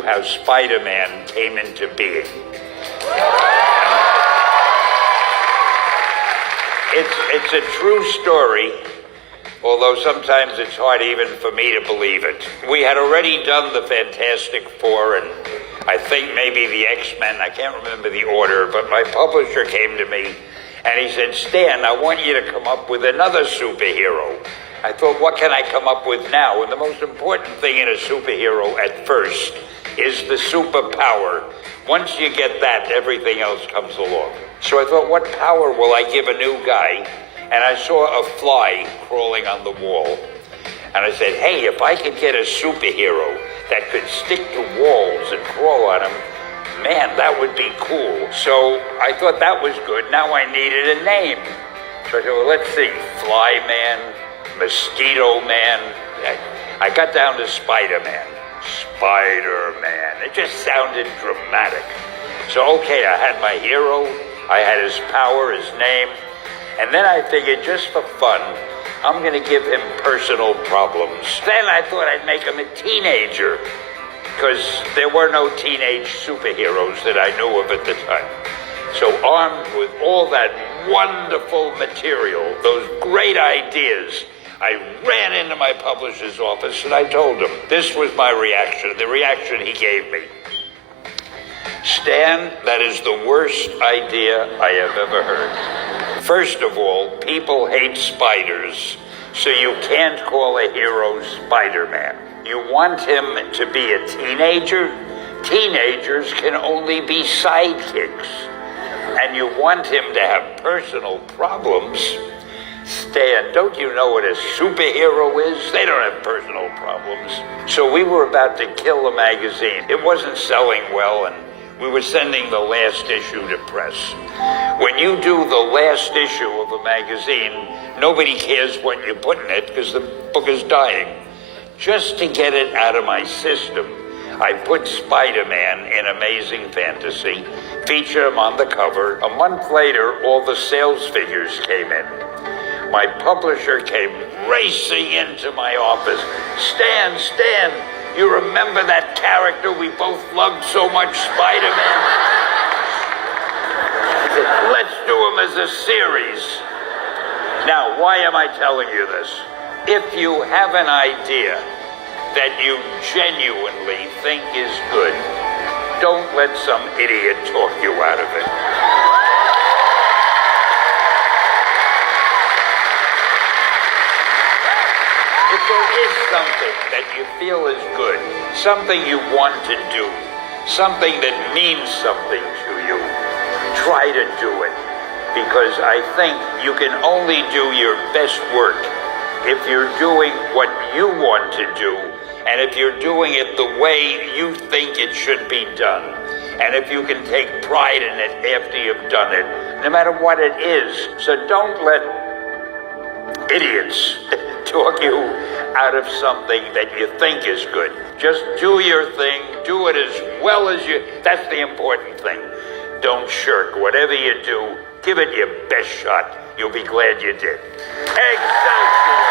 you how Spider-Man came into being. It's a true story, although sometimes it's hard even for me to believe it. We had already done the Fantastic Four and I think maybe the X-Men. I can't remember the order, but my publisher came to me and he said, Stan, I want you to come up with another superhero. I thought, what can I come up with now? And the most important thing in a superhero at first is the superpower. Once you get that, everything else comes along. So I thought, what power will I give a new guy? And I saw a fly crawling on the wall. And I said, hey, if I could get a superhero that could stick to walls and crawl on them, man, that would be cool. So I thought that was good. Now I needed a name. So I said, well, let's see, Fly Man, Mosquito Man. I got down to Spider-Man. Spider-Man. It just sounded dramatic. So, okay, I had my hero. I had his power, his name. And then I figured, just for fun, I'm going to give him personal problems. Then I thought I'd make him a teenager, because there were no teenage superheroes that I knew of at the time. So armed with all that wonderful material, those great ideas, I ran into my publisher's office and I told him, this was my reaction, the reaction he gave me. Stan, that is the worst idea I have ever heard. First of all, people hate spiders, so you can't call a hero Spider-Man. You want him to be a teenager? Teenagers can only be sidekicks. And you want him to have personal problems? Stan, don't you know what a superhero is? They don't have personal problems. So we were about to kill the magazine. It wasn't selling well, and we were sending the last issue to press. When you do the last issue of a magazine, nobody cares what you put in it because the book is dying. Just to get it out of my system, I put Spider-Man in Amazing Fantasy, feature him on the cover. A month later, all the sales figures came in. My publisher came racing into my office. Stan, you remember that character we both loved so much, Spider-Man? He said, let's do him as a series. Now, why am I telling you this? If you have an idea that you genuinely think is good, don't let some idiot talk you out of it. If there is something that you feel is good, something you want to do, something that means something to you, try to do it. Because I think you can only do your best work if you're doing what you want to do, and if you're doing it the way you think it should be done, and if you can take pride in it after you've done it, no matter what it is. So don't let idiots talk you out of something that you think is good. Just do your thing, do it as well as you, that's the important thing. Don't shirk. Whatever you do, give it your best shot. You'll be glad you did. Excelsior!